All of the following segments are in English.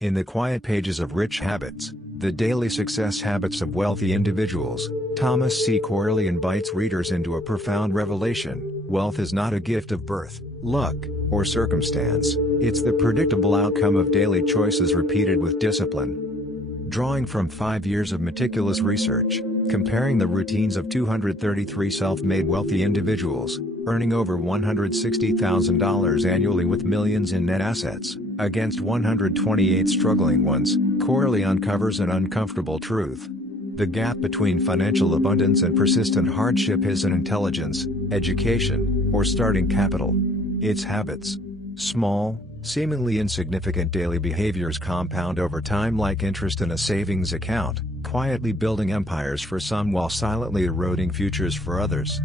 In the quiet pages of Rich Habits, The Daily Success Habits of Wealthy Individuals, Thomas C. Corley invites readers into a profound revelation. Wealth is not a gift of birth, luck, or circumstance, it's the predictable outcome of daily choices repeated with discipline. Drawing from 5 years of meticulous research, comparing the routines of 233 self-made wealthy individuals, earning over $160,000 annually with millions in net assets, against 128 struggling ones, Corley uncovers an uncomfortable truth. The gap between financial abundance and persistent hardship isn't intelligence, education, or starting capital. It's habits. Small, seemingly insignificant daily behaviors compound over time like interest in a savings account, quietly building empires for some while silently eroding futures for others.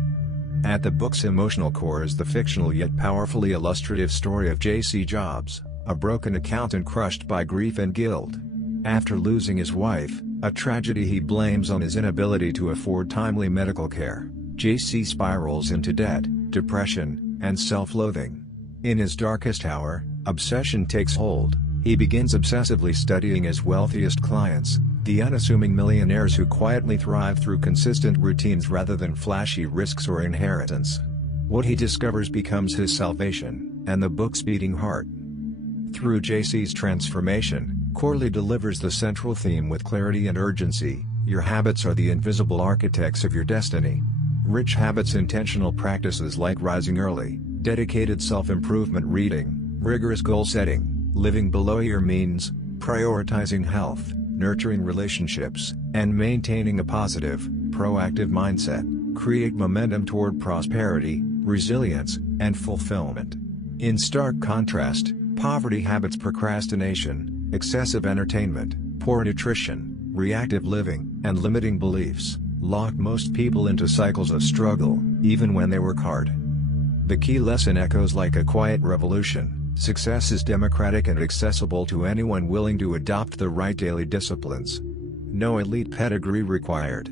At the book's emotional core is the fictional yet powerfully illustrative story of J.C. Jobs, a broken accountant crushed by grief and guilt. After losing his wife, a tragedy he blames on his inability to afford timely medical care, J.C. spirals into debt, depression, and self-loathing. In his darkest hour, obsession takes hold. He begins obsessively studying his wealthiest clients, the unassuming millionaires who quietly thrive through consistent routines rather than flashy risks or inheritance. What he discovers becomes his salvation, and the book's beating heart. Through J.C.'s transformation, Corley delivers the central theme with clarity and urgency: your habits are the invisible architects of your destiny. Rich Habits intentional practices like rising early, dedicated self-improvement reading, rigorous goal setting, living below your means, prioritizing health, nurturing relationships, and maintaining a positive, proactive mindset, create momentum toward prosperity, resilience, and fulfillment. In stark contrast, poverty habits, procrastination, excessive entertainment, poor nutrition, reactive living, and limiting beliefs, lock most people into cycles of struggle, even when they work hard. The key lesson echoes like a quiet revolution: success is democratic and accessible to anyone willing to adopt the right daily disciplines. No elite pedigree required.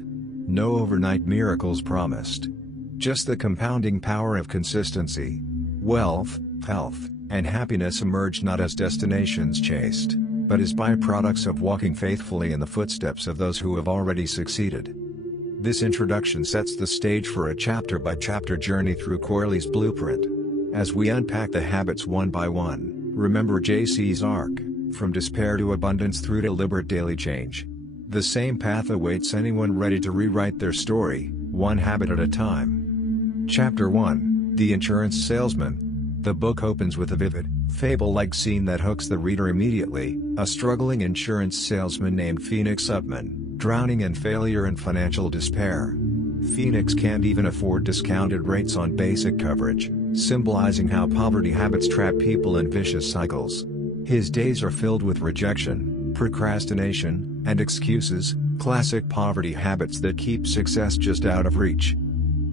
No overnight miracles promised. Just the compounding power of consistency. Wealth, health, and happiness emerge not as destinations chased, but as byproducts of walking faithfully in the footsteps of those who have already succeeded. This introduction sets the stage for a chapter-by-chapter journey through Corley's blueprint. As we unpack the habits one by one, remember J.C.'s arc, from despair to abundance through deliberate daily change. The same path awaits anyone ready to rewrite their story, one habit at a time. Chapter 1: The Insurance Salesman. The book opens with a vivid, fable-like scene that hooks the reader immediately: a struggling insurance salesman named Phoenix Upman, drowning in failure and financial despair. Phoenix can't even afford discounted rates on basic coverage, symbolizing how poverty habits trap people in vicious cycles. His days are filled with rejection, procrastination, and excuses, classic poverty habits that keep success just out of reach.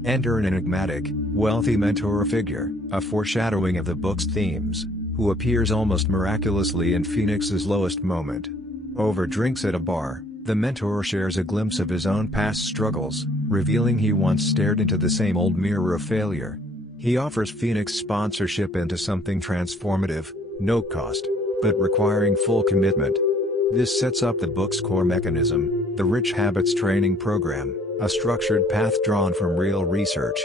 Enter an enigmatic, wealthy mentor figure, a foreshadowing of the book's themes, who appears almost miraculously in Phoenix's lowest moment. Over drinks at a bar, the mentor shares a glimpse of his own past struggles, revealing he once stared into the same old mirror of failure. He offers Phoenix sponsorship into something transformative, no cost, but requiring full commitment. This sets up the book's core mechanism, the Rich Habits Training Program, a structured path drawn from real research.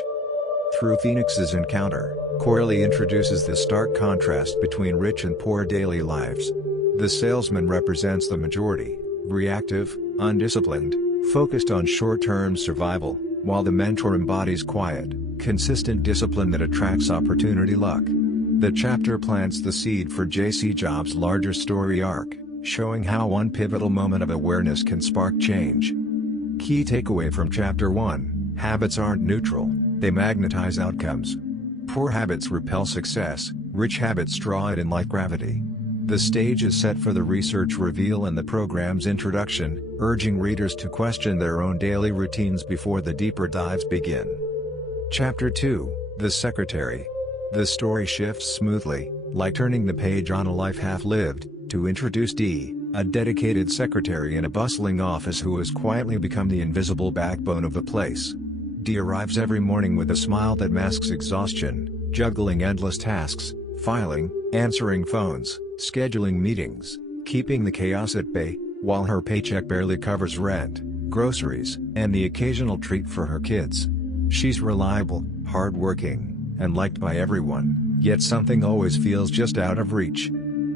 Through Phoenix's encounter, Corley introduces the stark contrast between rich and poor daily lives. The salesman represents the majority, reactive, undisciplined, focused on short-term survival, while the mentor embodies quiet, consistent discipline that attracts opportunity luck. The chapter plants the seed for J.C. Jobs' larger story arc, showing how one pivotal moment of awareness can spark change. Key takeaway from Chapter 1: habits aren't neutral, they magnetize outcomes. Poor habits repel success, rich habits draw it in like gravity. The stage is set for the research reveal and the program's introduction, urging readers to question their own daily routines before the deeper dives begin. Chapter 2: The Secretary. The story shifts smoothly, like turning the page on a life half-lived, to introduce Dee, a dedicated secretary in a bustling office who has quietly become the invisible backbone of the place. Dee arrives every morning with a smile that masks exhaustion, juggling endless tasks, filing, answering phones, scheduling meetings, keeping the chaos at bay, while her paycheck barely covers rent, groceries, and the occasional treat for her kids. She's reliable, hardworking, and liked by everyone, yet something always feels just out of reach.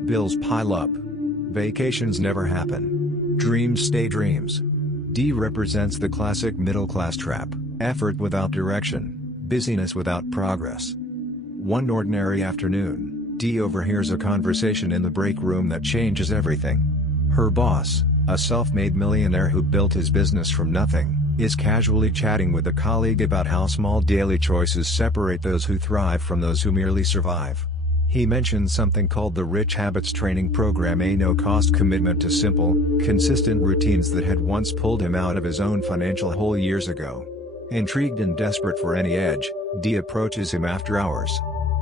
Bills pile up. Vacations never happen. Dreams stay dreams. Dee represents the classic middle-class trap: effort without direction, busyness without progress. One ordinary afternoon, Dee overhears a conversation in the break room that changes everything. Her boss, a self-made millionaire who built his business from nothing, is casually chatting with a colleague about how small daily choices separate those who thrive from those who merely survive. He mentions something called the Rich Habits Training Program, a no-cost commitment to simple, consistent routines that had once pulled him out of his own financial hole years ago. Intrigued and desperate for any edge, Dee approaches him after hours.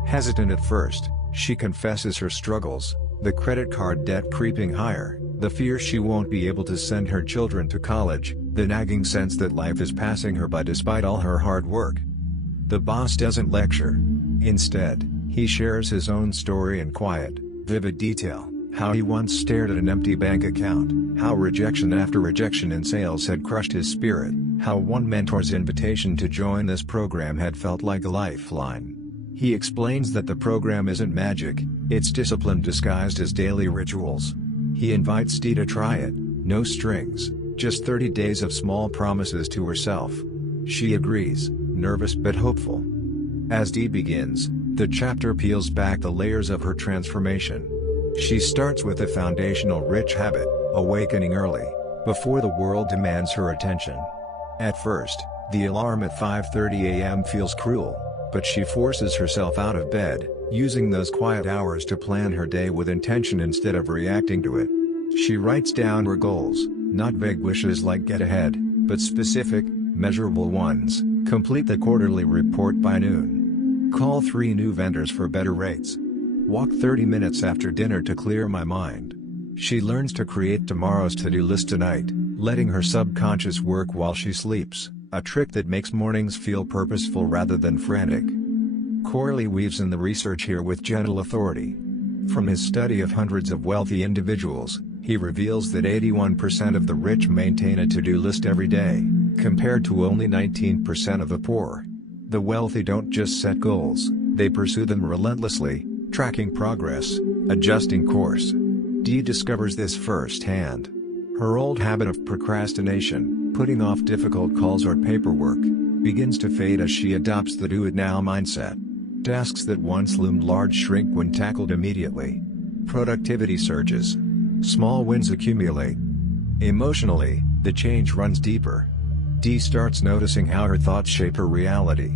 Hesitant at first, she confesses her struggles: the credit card debt creeping higher, the fear she won't be able to send her children to college, the nagging sense that life is passing her by despite all her hard work. The boss doesn't lecture. Instead, he shares his own story in quiet, vivid detail: how he once stared at an empty bank account, how rejection after rejection in sales had crushed his spirit, how one mentor's invitation to join this program had felt like a lifeline. He explains that the program isn't magic, it's discipline disguised as daily rituals. He invites Dee to try it: no strings, just 30 days of small promises to herself. She agrees, nervous but hopeful. As Dee begins, the chapter peels back the layers of her transformation. She starts with a foundational rich habit: awakening early, before the world demands her attention. At first, the alarm at 5:30 a.m. feels cruel, but she forces herself out of bed, using those quiet hours to plan her day with intention instead of reacting to it. She writes down her goals, not vague wishes like get ahead, but specific, measurable ones: complete the quarterly report by noon, call 3 new vendors for better rates, walk 30 minutes after dinner to clear my mind. She learns to create tomorrow's to-do list tonight, letting her subconscious work while she sleeps, a trick that makes mornings feel purposeful rather than frantic. Corley weaves in the research here with gentle authority. From his study of hundreds of wealthy individuals, he reveals that 81% of the rich maintain a to-do list every day, compared to only 19% of the poor. The wealthy don't just set goals, they pursue them relentlessly, tracking progress, adjusting course. Dee discovers this firsthand. Her old habit of procrastination, putting off difficult calls or paperwork, begins to fade as she adopts the do-it-now mindset. Tasks that once loomed large shrink when tackled immediately. Productivity surges. Small wins accumulate. Emotionally, the change runs deeper. Dee starts noticing how her thoughts shape her reality.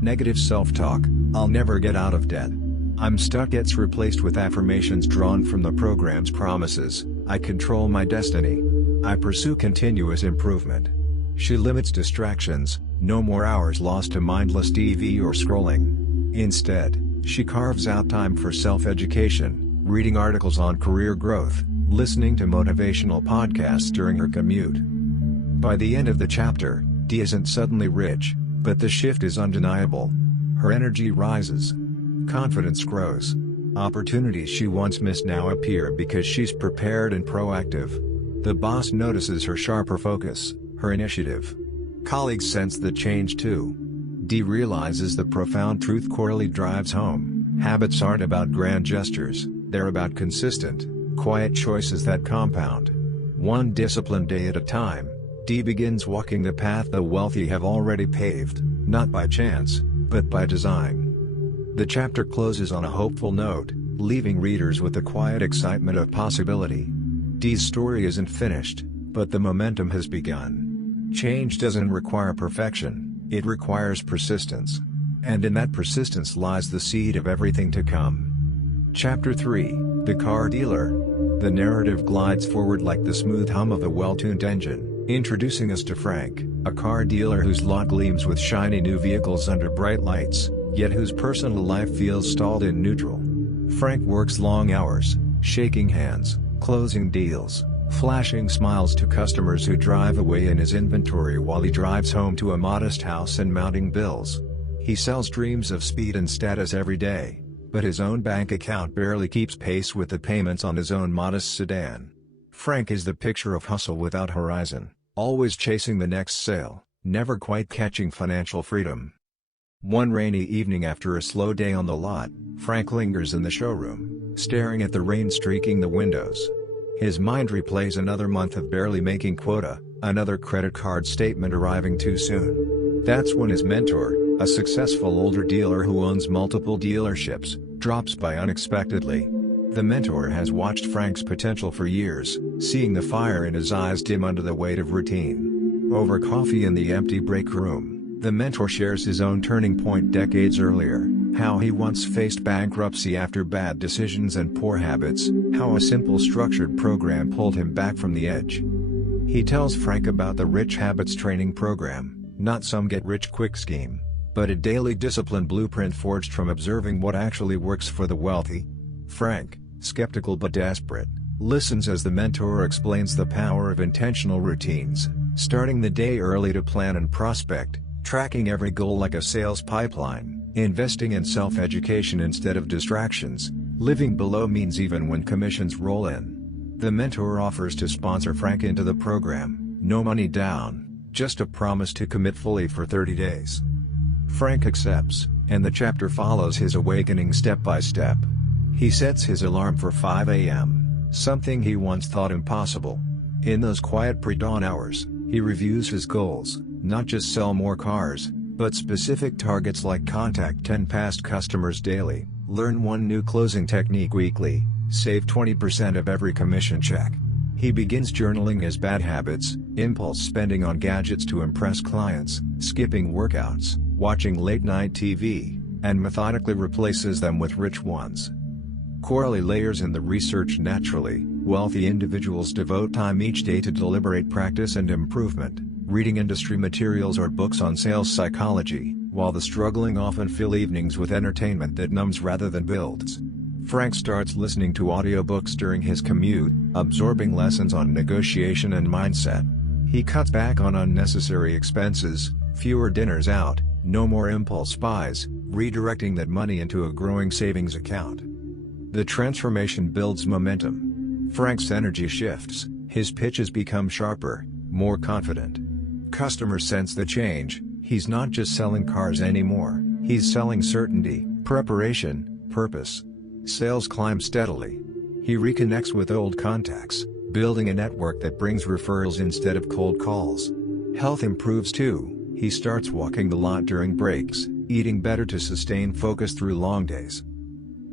Negative self-talk: "I'll never get out of debt. I'm stuck," gets replaced with affirmations drawn from the program's promises: "I control my destiny. I pursue continuous improvement." She limits distractions: no more hours lost to mindless TV or scrolling. Instead, she carves out time for self-education, reading articles on career growth, listening to motivational podcasts during her commute. By the end of the chapter, Dee isn't suddenly rich, but the shift is undeniable. Her energy rises. Confidence grows. Opportunities she once missed now appear because she's prepared and proactive. The boss notices her sharper focus, her initiative. Colleagues sense the change too. Dee realizes the profound truth Corley drives home: habits aren't about grand gestures, they're about consistent, quiet choices that compound. One disciplined day at a time, Dee begins walking the path the wealthy have already paved, not by chance, but by design. The chapter closes on a hopeful note, leaving readers with the quiet excitement of possibility. Dee's story isn't finished, but the momentum has begun. Change doesn't require perfection, it requires persistence. And in that persistence lies the seed of everything to come. Chapter 3, The Car Dealer. The narrative glides forward like the smooth hum of a well-tuned engine, introducing us to Frank, a car dealer whose lot gleams with shiny new vehicles under bright lights, yet whose personal life feels stalled in neutral. Frank works long hours, shaking hands, closing deals, flashing smiles to customers who drive away in his inventory while he drives home to a modest house and mounting bills. He sells dreams of speed and status every day, but his own bank account barely keeps pace with the payments on his own modest sedan. Frank is the picture of hustle without horizon, always chasing the next sale, never quite catching financial freedom. One rainy evening after a slow day on the lot, Frank lingers in the showroom, staring at the rain streaking the windows. His mind replays another month of barely making quota, another credit card statement arriving too soon. That's when his mentor, a successful older dealer who owns multiple dealerships, drops by unexpectedly. The mentor has watched Frank's potential for years, seeing the fire in his eyes dim under the weight of routine. Over coffee in the empty break room, the mentor shares his own turning point decades earlier, how he once faced bankruptcy after bad decisions and poor habits, how a simple structured program pulled him back from the edge. He tells Frank about the Rich Habits training program, not some get-rich-quick scheme, but a daily discipline blueprint forged from observing what actually works for the wealthy. Frank, skeptical but desperate, listens as the mentor explains the power of intentional routines, starting the day early to plan and prospect, tracking every goal like a sales pipeline, investing in self-education instead of distractions, living below means even when commissions roll in. The mentor offers to sponsor Frank into the program, no money down, just a promise to commit fully for 30 days. Frank accepts, and the chapter follows his awakening step by step. He sets his alarm for 5 a.m., something he once thought impossible. In those quiet pre-dawn hours, he reviews his goals, not just sell more cars, but specific targets like contact 10 past customers daily, learn one new closing technique weekly, save 20% of every commission check. He begins journaling his bad habits, impulse spending on gadgets to impress clients, skipping workouts, watching late-night TV, and methodically replaces them with rich ones. Corley layers in the research naturally. Wealthy individuals devote time each day to deliberate practice and improvement, reading industry materials or books on sales psychology, while the struggling often fill evenings with entertainment that numbs rather than builds. Frank starts listening to audiobooks during his commute, absorbing lessons on negotiation and mindset. He cuts back on unnecessary expenses, fewer dinners out, no more impulse buys, redirecting that money into a growing savings account. The transformation builds momentum. Frank's energy shifts, his pitches become sharper, more confident. Customers sense the change. He's not just selling cars anymore, he's selling certainty, preparation, purpose. Sales climb steadily. He reconnects with old contacts, building a network that brings referrals instead of cold calls. Health improves too. He starts walking the lot during breaks, eating better to sustain focus through long days.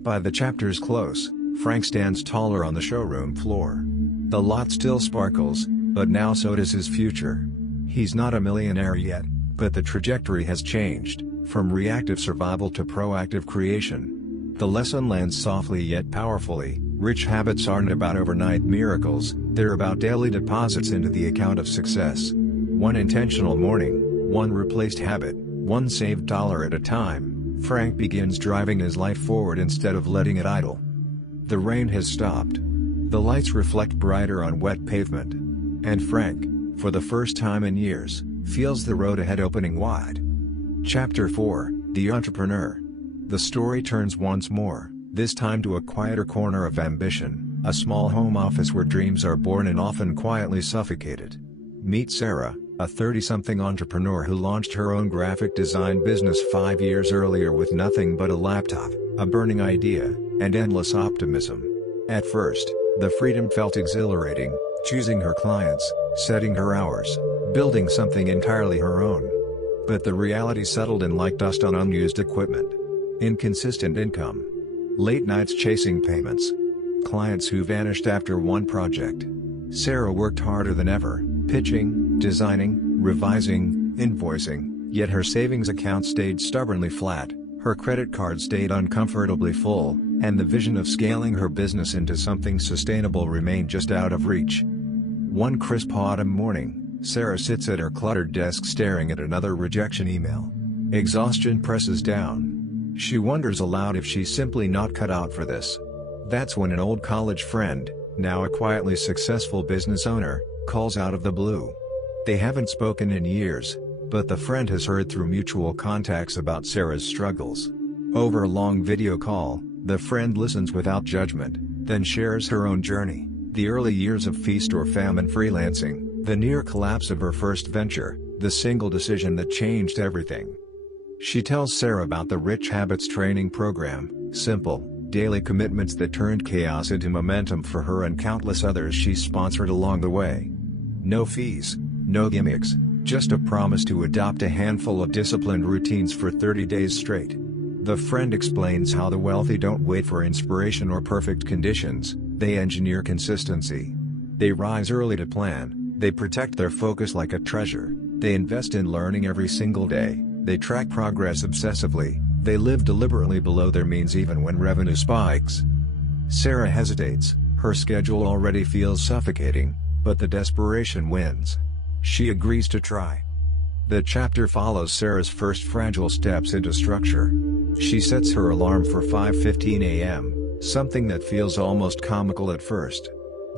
By the chapter's close, Frank stands taller on the showroom floor. The lot still sparkles, but now so does his future. He's not a millionaire yet, but the trajectory has changed, from reactive survival to proactive creation. The lesson lands softly yet powerfully. Rich habits aren't about overnight miracles, they're about daily deposits into the account of success. One intentional morning, one replaced habit, one saved dollar at a time, Frank begins driving his life forward instead of letting it idle. The rain has stopped. The lights reflect brighter on wet pavement. And Frank, for the first time in years, feels the road ahead opening wide. Chapter 4, The Entrepreneur. The story turns once more, this time to a quieter corner of ambition, a small home office where dreams are born and often quietly suffocated. Meet Sarah, a 30-something entrepreneur who launched her own graphic design business 5 years earlier with nothing but a laptop, a burning idea, and endless optimism. At first, the freedom felt exhilarating, choosing her clients, setting her hours, building something entirely her own. But the reality settled in like dust on unused equipment. Inconsistent income. Late nights chasing payments. Clients who vanished after one project. Sarah worked harder than ever, pitching, designing, revising, invoicing, yet her savings account stayed stubbornly flat, her credit card stayed uncomfortably full, and the vision of scaling her business into something sustainable remained just out of reach. One crisp autumn morning, Sarah sits at her cluttered desk staring at another rejection email. Exhaustion presses down. She wonders aloud if she's simply not cut out for this. That's when an old college friend, now a quietly successful business owner, calls out of the blue. They haven't spoken in years, but the friend has heard through mutual contacts about Sarah's struggles. Over a long video call, the friend listens without judgment, then shares her own journey, the early years of feast or famine freelancing, the near collapse of her first venture, the single decision that changed everything. She tells Sarah about the Rich Habits training program, simple, daily commitments that turned chaos into momentum for her and countless others she sponsored along the way. No fees, no gimmicks, just a promise to adopt a handful of disciplined routines for 30 days straight. The friend explains how the wealthy don't wait for inspiration or perfect conditions, they engineer consistency. They rise early to plan, they protect their focus like a treasure, they invest in learning every single day, they track progress obsessively, they live deliberately below their means even when revenue spikes. Sarah hesitates, her schedule already feels suffocating, but the desperation wins. She agrees to try. The chapter follows Sarah's first fragile steps into structure. She sets her alarm for 5:15 a.m., something that feels almost comical at first.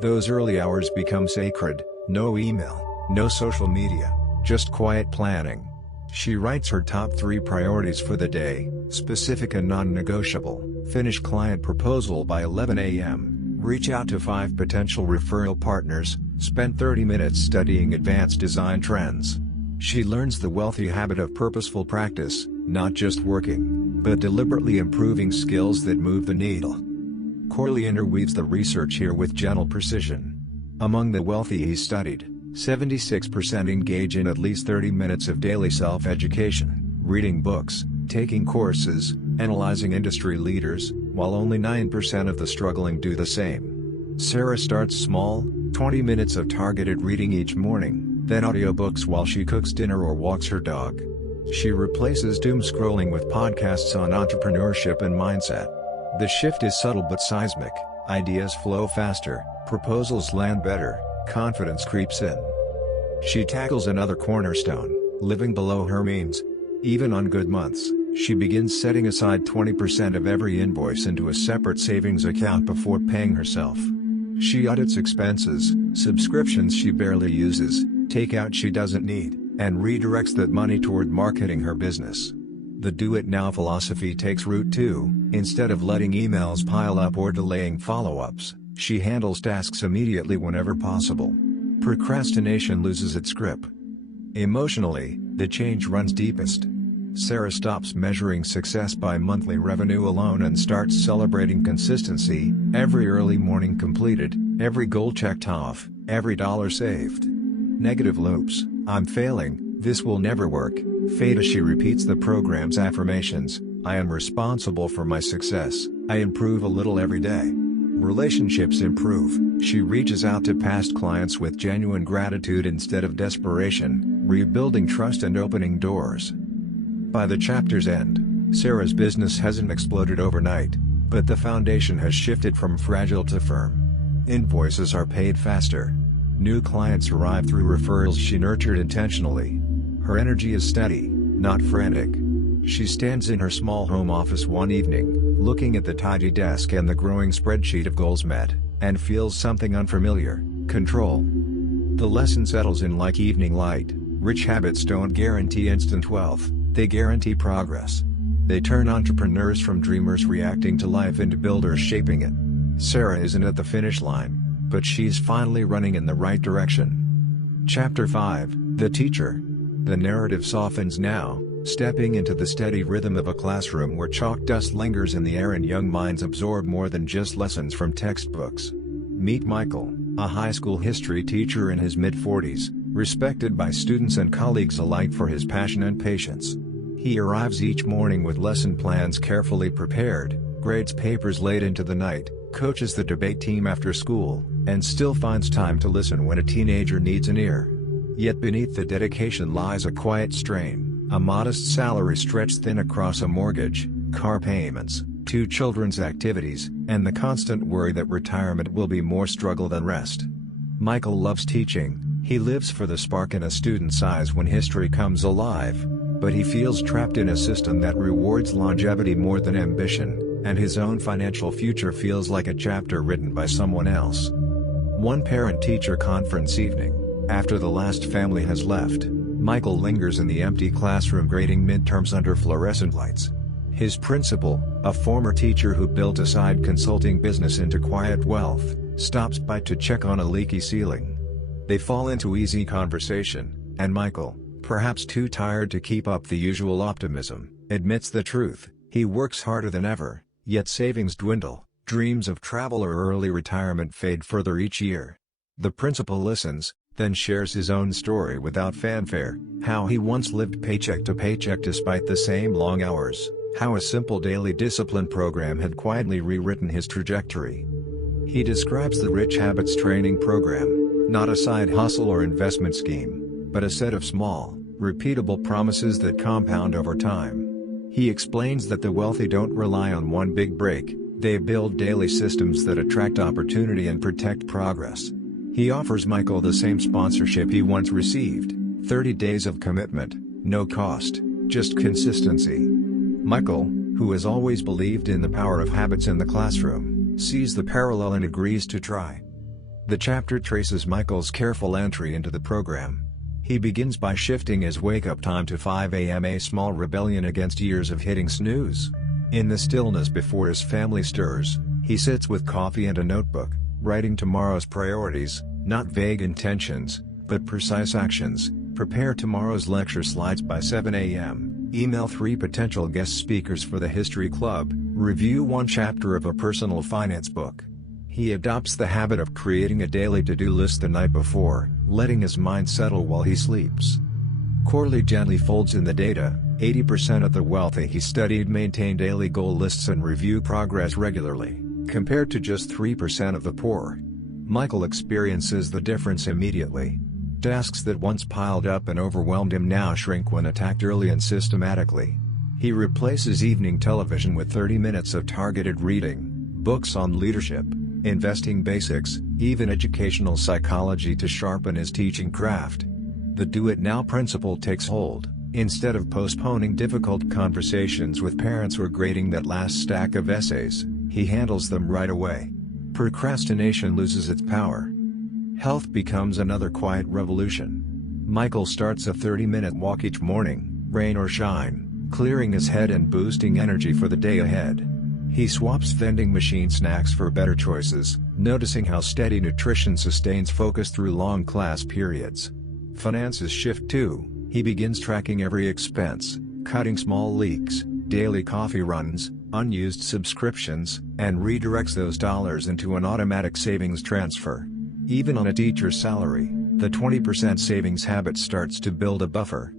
Those early hours become sacred, no email, no social media, just quiet planning. She writes her top 3 priorities for the day, specific and non-negotiable: finish client proposal by 11 a.m., reach out to 5 potential referral partners, spend 30 minutes studying advanced design trends. She learns the wealthy habit of purposeful practice, not just working, but deliberately improving skills that move the needle. Corley interweaves the research here with gentle precision. Among the wealthy he studied, 76% engage in at least 30 minutes of daily self-education, reading books, taking courses, analyzing industry leaders, while only 9% of the struggling do the same. Sarah starts small, 20 minutes of targeted reading each morning, then audiobooks while she cooks dinner or walks her dog. She replaces doom scrolling with podcasts on entrepreneurship and mindset. The shift is subtle but seismic, ideas flow faster, proposals land better, confidence creeps in. She tackles another cornerstone, living below her means. Even on good months, she begins setting aside 20% of every invoice into a separate savings account before paying herself. She audits expenses, subscriptions she barely uses, takeout she doesn't need, and redirects that money toward marketing her business. The do-it-now philosophy takes root too. Instead of letting emails pile up or delaying follow-ups, she handles tasks immediately whenever possible. Procrastination loses its grip. Emotionally, the change runs deepest. Sarah stops measuring success by monthly revenue alone and starts celebrating consistency: every early morning completed, every goal checked off, every dollar saved. Negative loops: I'm failing, this will never work, fade as she repeats the program's affirmations: I am responsible for my success, I improve a little every day. Relationships improve, she reaches out to past clients with genuine gratitude instead of desperation, rebuilding trust and opening doors. By the chapter's end, Sarah's business hasn't exploded overnight, but the foundation has shifted from fragile to firm. Invoices are paid faster. New clients arrive through referrals she nurtured intentionally. Her energy is steady, not frantic. She stands in her small home office one evening, looking at the tidy desk and the growing spreadsheet of goals met, and feels something unfamiliar: control. The lesson settles in like evening light. Rich habits don't guarantee instant wealth, they guarantee progress. They turn entrepreneurs from dreamers reacting to life into builders shaping it. Sarah isn't at the finish line, but she's finally running in the right direction. Chapter 5, The Teacher. The narrative softens now, stepping into the steady rhythm of a classroom where chalk dust lingers in the air and young minds absorb more than just lessons from textbooks. Meet Michael, a high school history teacher in his mid-40s, respected by students and colleagues alike for his passion and patience. He arrives each morning with lesson plans carefully prepared, grades papers late into the night, coaches the debate team after school, and still finds time to listen when a teenager needs an ear. Yet beneath the dedication lies a quiet strain: a modest salary stretched thin across a mortgage, car payments, 2 children's activities, and the constant worry that retirement will be more struggle than rest. Michael loves teaching. He lives for the spark in a student's eyes when history comes alive. But he feels trapped in a system that rewards longevity more than ambition, and his own financial future feels like a chapter written by someone else. One parent-teacher conference evening, after the last family has left, Michael lingers in the empty classroom grading midterms under fluorescent lights. His principal, a former teacher who built a side consulting business into quiet wealth, stops by to check on a leaky ceiling. They fall into easy conversation, and Michael, perhaps too tired to keep up the usual optimism, admits the truth: he works harder than ever, yet savings dwindle, dreams of travel or early retirement fade further each year. The principal listens, then shares his own story without fanfare, how he once lived paycheck to paycheck despite the same long hours, how a simple daily discipline program had quietly rewritten his trajectory. He describes the Rich Habits training program, not a side hustle or investment scheme, but a set of small, repeatable promises that compound over time. He explains that the wealthy don't rely on one big break, they build daily systems that attract opportunity and protect progress. He offers Michael the same sponsorship he once received: 30 days of commitment, no cost, just consistency. Michael, who has always believed in the power of habits in the classroom, sees the parallel and agrees to try. The chapter traces Michael's careful entry into the program. He begins by shifting his wake-up time to 5 a.m., a small rebellion against years of hitting snooze. In the stillness before his family stirs, he sits with coffee and a notebook, writing tomorrow's priorities, not vague intentions, but precise actions. Prepare tomorrow's lecture slides by 7 a.m., email 3 potential guest speakers for the history club, review 1 chapter of a personal finance book. He adopts the habit of creating a daily to-do list the night before, letting his mind settle while he sleeps. Corley gently folds in the data: 80% of the wealthy he studied maintain daily goal lists and review progress regularly, compared to just 3% of the poor. Michael experiences the difference immediately. Tasks that once piled up and overwhelmed him now shrink when attacked early and systematically. He replaces evening television with 30 minutes of targeted reading, books on leadership, investing basics, even educational psychology to sharpen his teaching craft. The do-it-now principle takes hold. Instead of postponing difficult conversations with parents or grading that last stack of essays, he handles them right away. Procrastination loses its power. Health becomes another quiet revolution. Michael starts a 30-minute walk each morning, rain or shine, clearing his head and boosting energy for the day ahead. He swaps vending machine snacks for better choices, noticing how steady nutrition sustains focus through long class periods. Finances shift too. He begins tracking every expense, cutting small leaks, daily coffee runs, unused subscriptions, and redirects those dollars into an automatic savings transfer. Even on a teacher's salary, the 20% savings habit starts to build a buffer.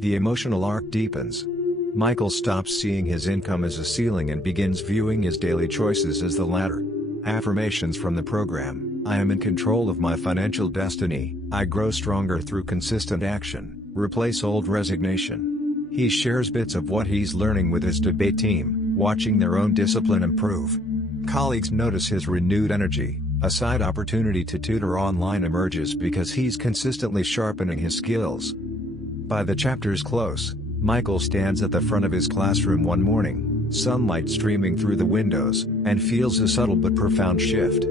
The emotional arc deepens. Michael stops seeing his income as a ceiling and begins viewing his daily choices as the ladder. Affirmations from the program: I am in control of my financial destiny, I grow stronger through consistent action, replace old resignation. He shares bits of what he's learning with his debate team, watching their own discipline improve. Colleagues notice his renewed energy. A side opportunity to tutor online emerges because he's consistently sharpening his skills. By the chapter's close, Michael stands at the front of his classroom one morning, sunlight streaming through the windows, and feels a subtle but profound shift.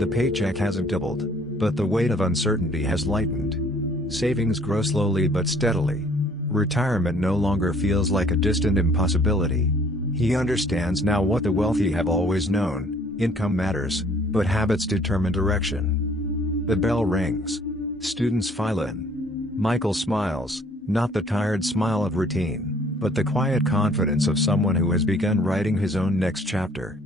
The paycheck hasn't doubled, but the weight of uncertainty has lightened. Savings grow slowly but steadily. Retirement no longer feels like a distant impossibility. He understands now what the wealthy have always known: income matters, but habits determine direction. The bell rings. Students file in. Michael smiles, not the tired smile of routine, but the quiet confidence of someone who has begun writing his own next chapter.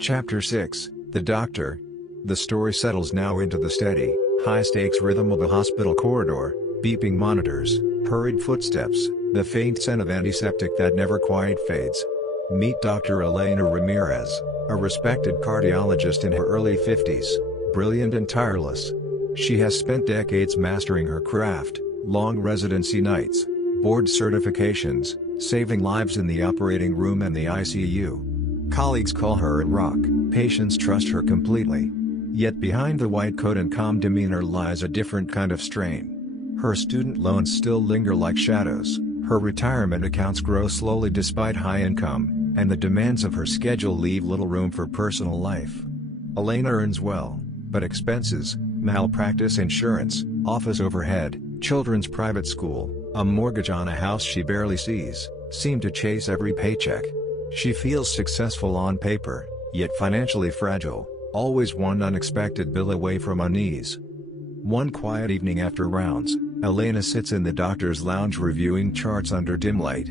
Chapter 6, The Doctor. The story settles now into the steady, high-stakes rhythm of a hospital corridor: beeping monitors, hurried footsteps, the faint scent of antiseptic that never quite fades. Meet Dr. Elena Ramirez, a respected cardiologist in her early 50s, brilliant and tireless. She has spent decades mastering her craft: long residency nights, board certifications, saving lives in the operating room and the ICU. Colleagues call her a rock, patients trust her completely. Yet behind the white coat and calm demeanor lies a different kind of strain. Her student loans still linger like shadows, her retirement accounts grow slowly despite high income, and the demands of her schedule leave little room for personal life. Elena earns well, but expenses, malpractice insurance, office overhead, children's private school, a mortgage on a house she barely sees, seem to chase every paycheck. She feels successful on paper, yet financially fragile, always one unexpected bill away from unease. One quiet evening after rounds, Elena sits in the doctor's lounge reviewing charts under dim light.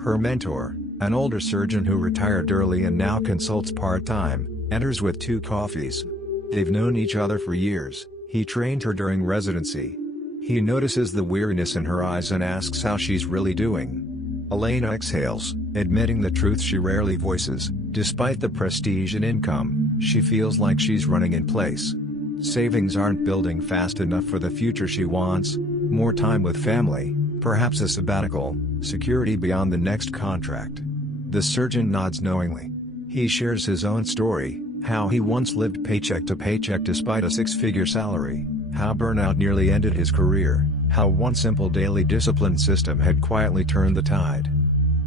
Her mentor, an older surgeon who retired early and now consults part-time, enters with 2 coffees. They've known each other for years. He trained her during residency. He notices the weariness in her eyes and asks how she's really doing. Elena exhales, admitting the truth she rarely voices. Despite the prestige and income, she feels like she's running in place. Savings aren't building fast enough for the future she wants: more time with family, perhaps a sabbatical, security beyond the next contract. The surgeon nods knowingly. He shares his own story, how he once lived paycheck to paycheck despite a 6-figure salary, how burnout nearly ended his career, how one simple daily discipline system had quietly turned the tide.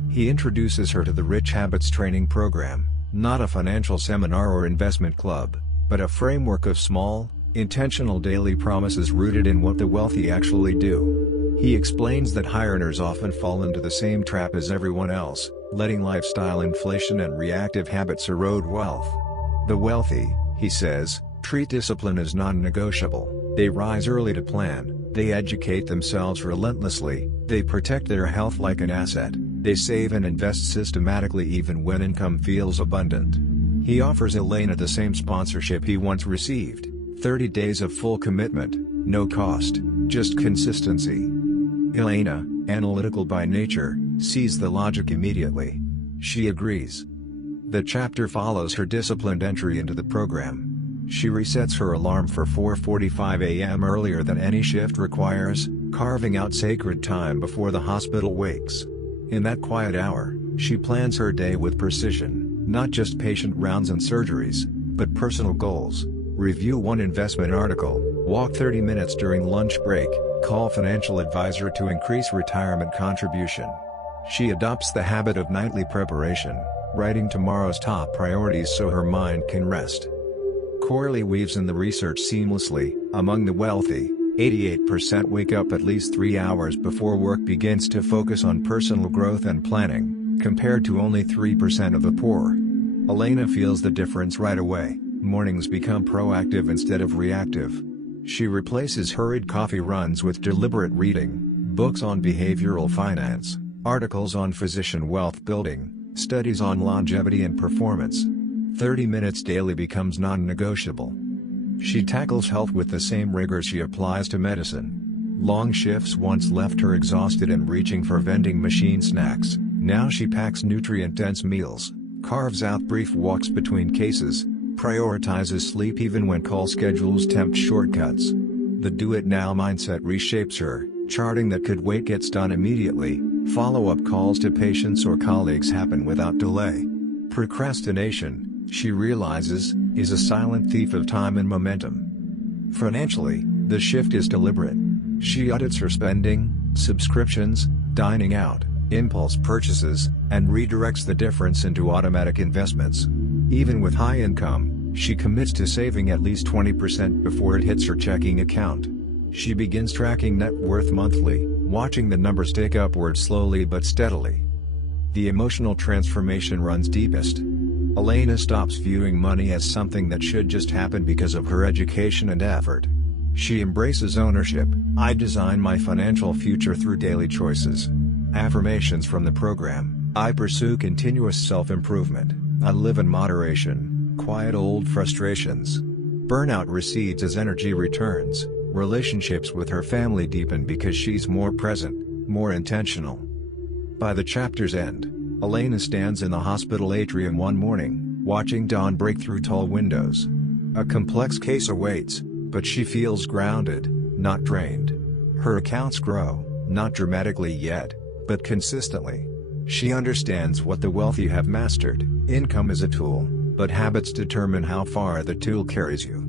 He introduces her to the Rich Habits training program, not a financial seminar or investment club, but a framework of small, intentional daily promises rooted in what the wealthy actually do. He explains that high earners often fall into the same trap as everyone else, letting lifestyle inflation and reactive habits erode wealth. The wealthy, he says, treat discipline as non-negotiable. They rise early to plan, they educate themselves relentlessly, they protect their health like an asset, they save and invest systematically even when income feels abundant. He offers Elena the same sponsorship he once received: 30 days of full commitment, no cost, just consistency. Elena, analytical by nature, sees the logic immediately. She agrees. The chapter follows her disciplined entry into the program. She resets her alarm for 4:45 a.m. earlier than any shift requires, carving out sacred time before the hospital wakes. In that quiet hour, she plans her day with precision, not just patient rounds and surgeries, but personal goals. Review one investment article, walk 30 minutes during lunch break, call financial advisor to increase retirement contribution. She adopts the habit of nightly preparation, writing tomorrow's top priorities so her mind can rest. Corley weaves in the research seamlessly. Among the wealthy, 88% wake up at least 3 hours before work begins to focus on personal growth and planning, compared to only 3% of the poor. Elena feels the difference right away. Mornings become proactive instead of reactive. She replaces hurried coffee runs with deliberate reading, books on behavioral finance, articles on physician wealth building, studies on longevity and performance. 30 minutes daily becomes non-negotiable. She tackles health with the same rigor she applies to medicine. Long shifts once left her exhausted and reaching for vending machine snacks. Now she packs nutrient-dense meals, carves out brief walks between cases, prioritizes sleep even when call schedules tempt shortcuts. The do-it-now mindset reshapes her. Charting that could wait gets done immediately. Follow-up calls to patients or colleagues happen without delay. Procrastination, she realizes, is a silent thief of time and momentum. Financially, the shift is deliberate. She audits her spending, subscriptions, dining out, impulse purchases, and redirects the difference into automatic investments. Even with high income, she commits to saving at least 20% before it hits her checking account. She begins tracking net worth monthly, watching the numbers tick upward slowly but steadily. The emotional transformation runs deepest. Elena stops viewing money as something that should just happen because of her education and effort. She embraces ownership. I design my financial future through daily choices. Affirmations from the program. I pursue continuous self-improvement. I live in moderation. Quiet old frustrations. Burnout recedes as energy returns. Relationships with her family deepen because she's more present, more intentional. By the chapter's end, Elena stands in the hospital atrium one morning, watching dawn break through tall windows. A complex case awaits, but she feels grounded, not drained. Her accounts grow, not dramatically yet, but consistently. She understands what the wealthy have mastered. Income is a tool, but habits determine how far the tool carries you.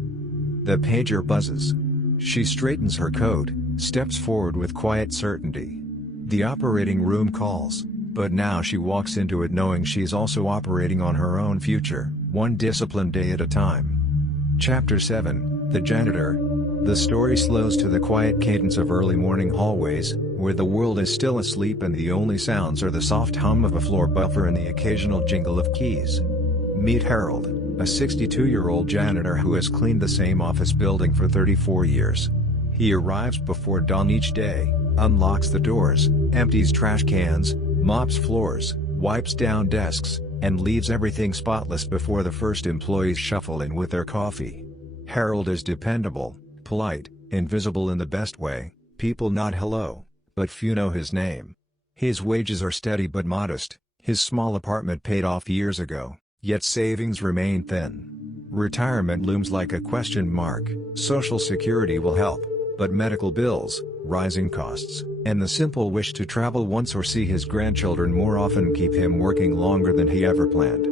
The pager buzzes. She straightens her coat, steps forward with quiet certainty. The operating room calls, but now she walks into it knowing she's also operating on her own future, one disciplined day at a time. Chapter 7, The Janitor. The story slows to the quiet cadence of early morning hallways, where the world is still asleep and the only sounds are the soft hum of a floor buffer and the occasional jingle of keys. Meet Harold, a 62-year-old janitor who has cleaned the same office building for 34 years. He arrives before dawn each day, unlocks the doors, empties trash cans, mops floors, wipes down desks, and leaves everything spotless before the first employees shuffle in with their coffee. Harold is dependable, polite, invisible in the best way. People nod hello, but few know his name. His wages are steady but modest, his small apartment paid off years ago, yet savings remain thin. Retirement looms like a question mark. Social Security will help, but medical bills, rising costs, and the simple wish to travel once or see his grandchildren more often keep him working longer than he ever planned.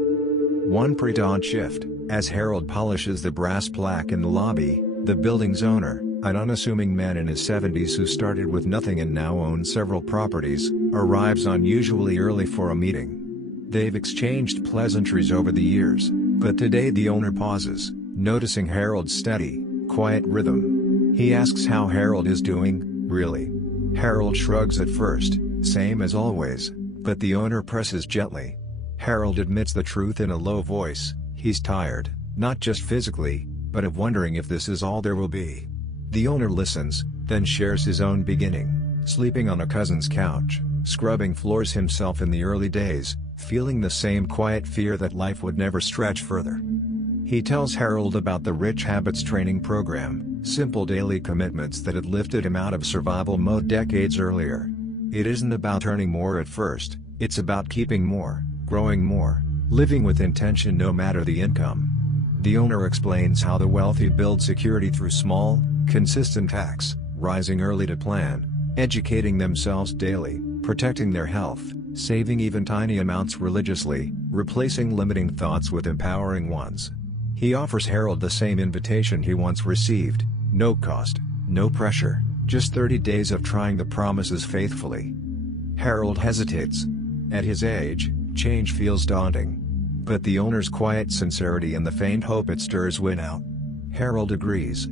One pre-dawn shift, as Harold polishes the brass plaque in the lobby, the building's owner, an unassuming man in his 70s who started with nothing and now owns several properties, arrives unusually early for a meeting. They've exchanged pleasantries over the years, but today the owner pauses, noticing Harold's steady, quiet rhythm. He asks how Harold is doing, really. Harold shrugs at first, same as always, but the owner presses gently. Harold admits the truth in a low voice, he's tired, not just physically, but of wondering if this is all there will be. The owner listens, then shares his own beginning, sleeping on a cousin's couch, scrubbing floors himself in the early days, feeling the same quiet fear that life would never stretch further. He tells Harold about the Rich Habits training program, simple daily commitments that had lifted him out of survival mode decades earlier. It isn't about earning more at first, it's about keeping more, growing more, living with intention no matter the income. The owner explains how the wealthy build security through small, consistent acts, rising early to plan, educating themselves daily, protecting their health, saving even tiny amounts religiously, replacing limiting thoughts with empowering ones. He offers Harold the same invitation he once received, no cost, no pressure, just 30 days of trying the promises faithfully. Harold hesitates. At his age, change feels daunting. But the owner's quiet sincerity and the faint hope it stirs win out. Harold agrees.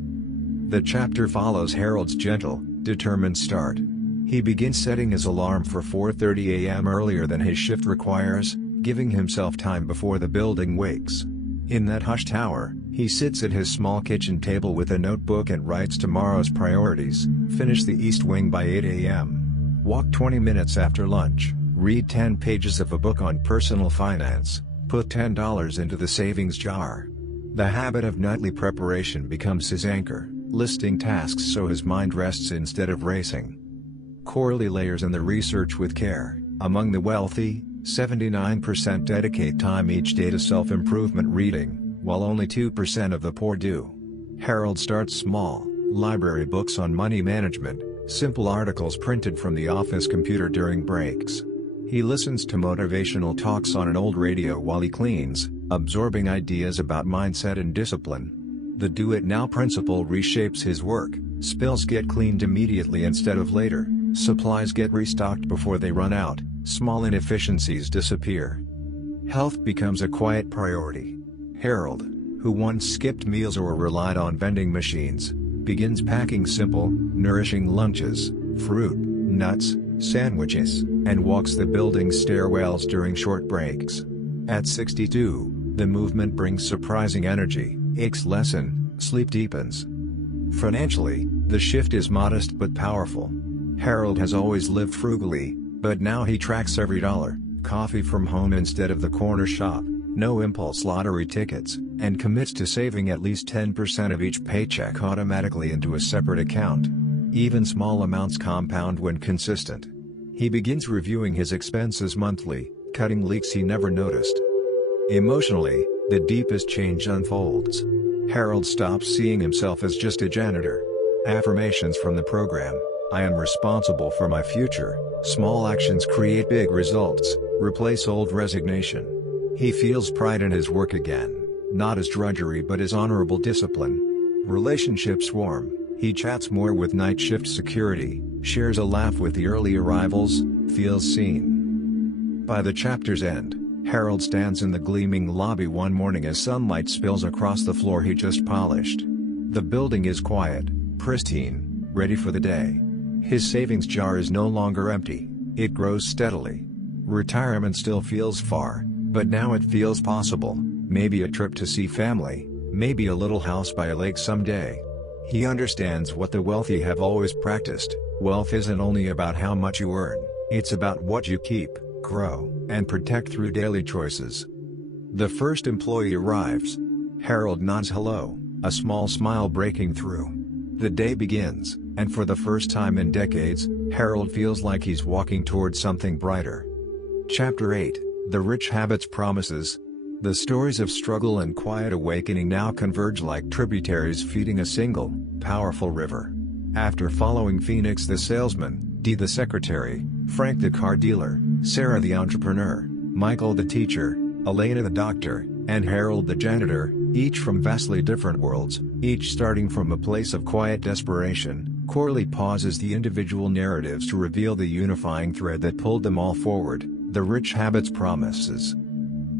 The chapter follows Harold's gentle, determined start. He begins setting his alarm for 4:30 a.m. earlier than his shift requires, giving himself time before the building wakes. In that hushed hour, he sits at his small kitchen table with a notebook and writes tomorrow's priorities, finish the East Wing by 8 a.m. Walk 20 minutes after lunch, read 10 pages of a book on personal finance, put $10 into the savings jar. The habit of nightly preparation becomes his anchor, listing tasks so his mind rests instead of racing. Corley layers in the research with care. Among the wealthy, 79% dedicate time each day to self-improvement reading, while only 2% of the poor do. Harold starts small, library books on money management, simple articles printed from the office computer during breaks. He listens to motivational talks on an old radio while he cleans, absorbing ideas about mindset and discipline. The do-it-now principle reshapes his work. Spills get cleaned immediately instead of later, supplies get restocked before they run out, small inefficiencies disappear. Health becomes a quiet priority. Harold, who once skipped meals or relied on vending machines, begins packing simple, nourishing lunches, fruit, nuts, sandwiches, and walks the building's stairwells during short breaks. At 62, the movement brings surprising energy, aches lessen, sleep deepens. Financially, the shift is modest but powerful. Harold has always lived frugally, but now he tracks every dollar, coffee from home instead of the corner shop, no impulse lottery tickets, and commits to saving at least 10% of each paycheck automatically into a separate account. Even small amounts compound when consistent. He begins reviewing his expenses monthly, cutting leaks he never noticed. Emotionally, the deepest change unfolds. Harold stops seeing himself as just a janitor. Affirmations from the program: I am responsible for my future, small actions create big results, replace old resignation. He feels pride in his work again, not as drudgery but as honorable discipline. Relationships warm, he chats more with night shift security, shares a laugh with the early arrivals, feels seen. By the chapter's end, Harold stands in the gleaming lobby one morning as sunlight spills across the floor he just polished. The building is quiet, pristine, ready for the day. His savings jar is no longer empty, it grows steadily. Retirement still feels far, but now it feels possible, maybe a trip to see family, maybe a little house by a lake someday. He understands what the wealthy have always practiced: wealth isn't only about how much you earn, it's about what you keep, grow, and protect through daily choices. The first employee arrives. Harold nods hello, a small smile breaking through. The day begins, and for the first time in decades, Harold feels like he's walking towards something brighter. Chapter 8, The Rich Habits Promises. The stories of struggle and quiet awakening now converge like tributaries feeding a single, powerful river. After following Phoenix the salesman, Dee the secretary, Frank the car dealer, Sarah the entrepreneur, Michael the teacher, Elena the doctor, and Harold the janitor, each from vastly different worlds, each starting from a place of quiet desperation, Corley pauses the individual narratives to reveal the unifying thread that pulled them all forward: the rich habits promises.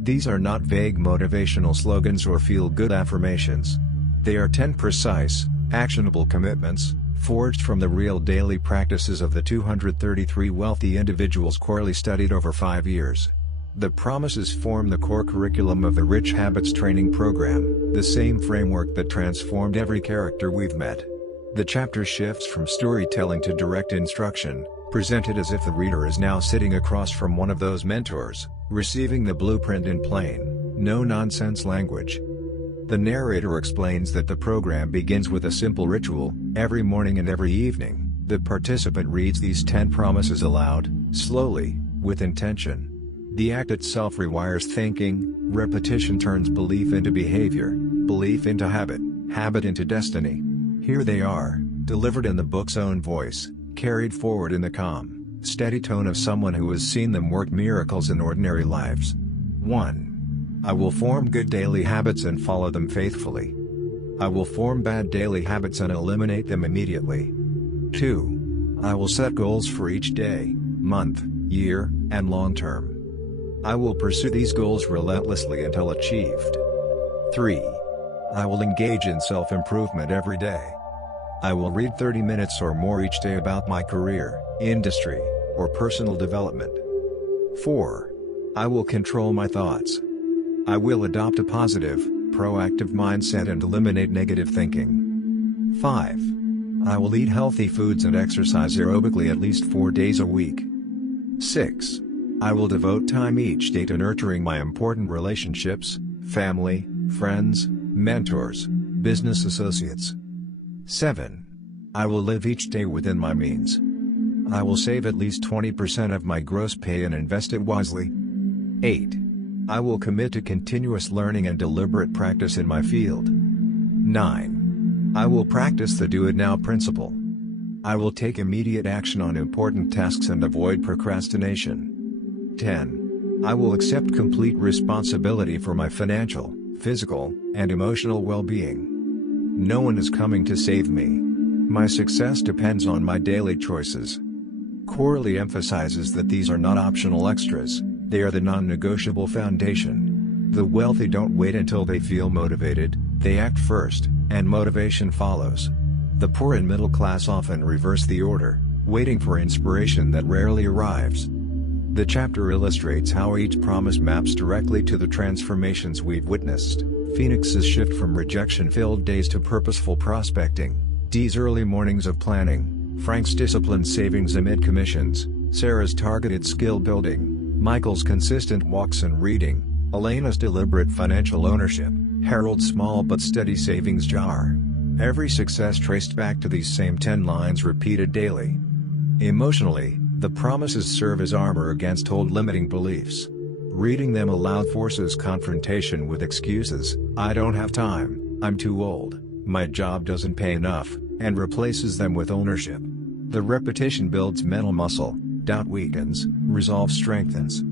These are not vague motivational slogans or feel-good affirmations. They are 10 precise, actionable commitments, forged from the real daily practices of the 233 wealthy individuals Corley studied over 5 years. The promises form the core curriculum of the Rich Habits training program, the same framework that transformed every character we've met. The chapter shifts from storytelling to direct instruction, presented as if the reader is now sitting across from one of those mentors, receiving the blueprint in plain, no-nonsense language. The narrator explains that the program begins with a simple ritual: every morning and every evening, the participant reads these 10 promises aloud, slowly, with intention. The act itself rewires thinking. Repetition turns belief into behavior, belief into habit, habit into destiny. Here they are, delivered in the book's own voice, carried forward in the calm, steady tone of someone who has seen them work miracles in ordinary lives. 1. I will form good daily habits and follow them faithfully. I will form bad daily habits and eliminate them immediately. 2. I will set goals for each day, month, year, and long term. I will pursue these goals relentlessly until achieved. 3. I will engage in self-improvement every day. I will read 30 minutes or more each day about my career, industry, or personal development. 4. I will control my thoughts. I will adopt a positive, proactive mindset and eliminate negative thinking. 5. I will eat healthy foods and exercise aerobically at least 4 days a week. 6. I will devote time each day to nurturing my important relationships, family, friends, mentors, business associates. 7. I will live each day within my means. I will save at least 20% of my gross pay and invest it wisely. 8. I will commit to continuous learning and deliberate practice in my field. 9. I will practice the do-it-now principle. I will take immediate action on important tasks and avoid procrastination. 10. I will accept complete responsibility for my financial, physical, and emotional well-being. No one is coming to save me. My success depends on my daily choices. Corley emphasizes that these are not optional extras, they are the non-negotiable foundation. The wealthy don't wait until they feel motivated, they act first, and motivation follows. The poor and middle class often reverse the order, waiting for inspiration that rarely arrives. The chapter illustrates how each promise maps directly to the transformations we've witnessed: Phoenix's shift from rejection-filled days to purposeful prospecting, Dee's early mornings of planning, Frank's disciplined savings amid commissions, Sarah's targeted skill building, Michael's consistent walks and reading, Elena's deliberate financial ownership, Harold's small but steady savings jar. Every success traced back to these same 10 lines repeated daily. Emotionally, the promises serve as armor against old limiting beliefs. Reading them aloud forces confrontation with excuses: I don't have time, I'm too old, my job doesn't pay enough, and replaces them with ownership. The repetition builds mental muscle, doubt weakens, resolve strengthens.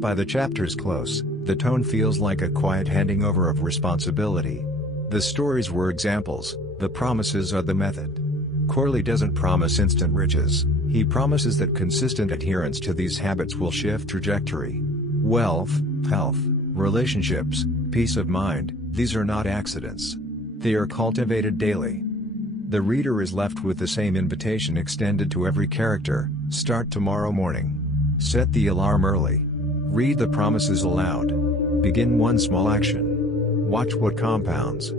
By the chapter's close, the tone feels like a quiet handing over of responsibility. The stories were examples, the promises are the method. Corley doesn't promise instant riches, he promises that consistent adherence to these habits will shift trajectory. Wealth, health, relationships, peace of mind, these are not accidents. They are cultivated daily. The reader is left with the same invitation extended to every character: start tomorrow morning. Set the alarm early. Read the promises aloud. Begin one small action. Watch what compounds.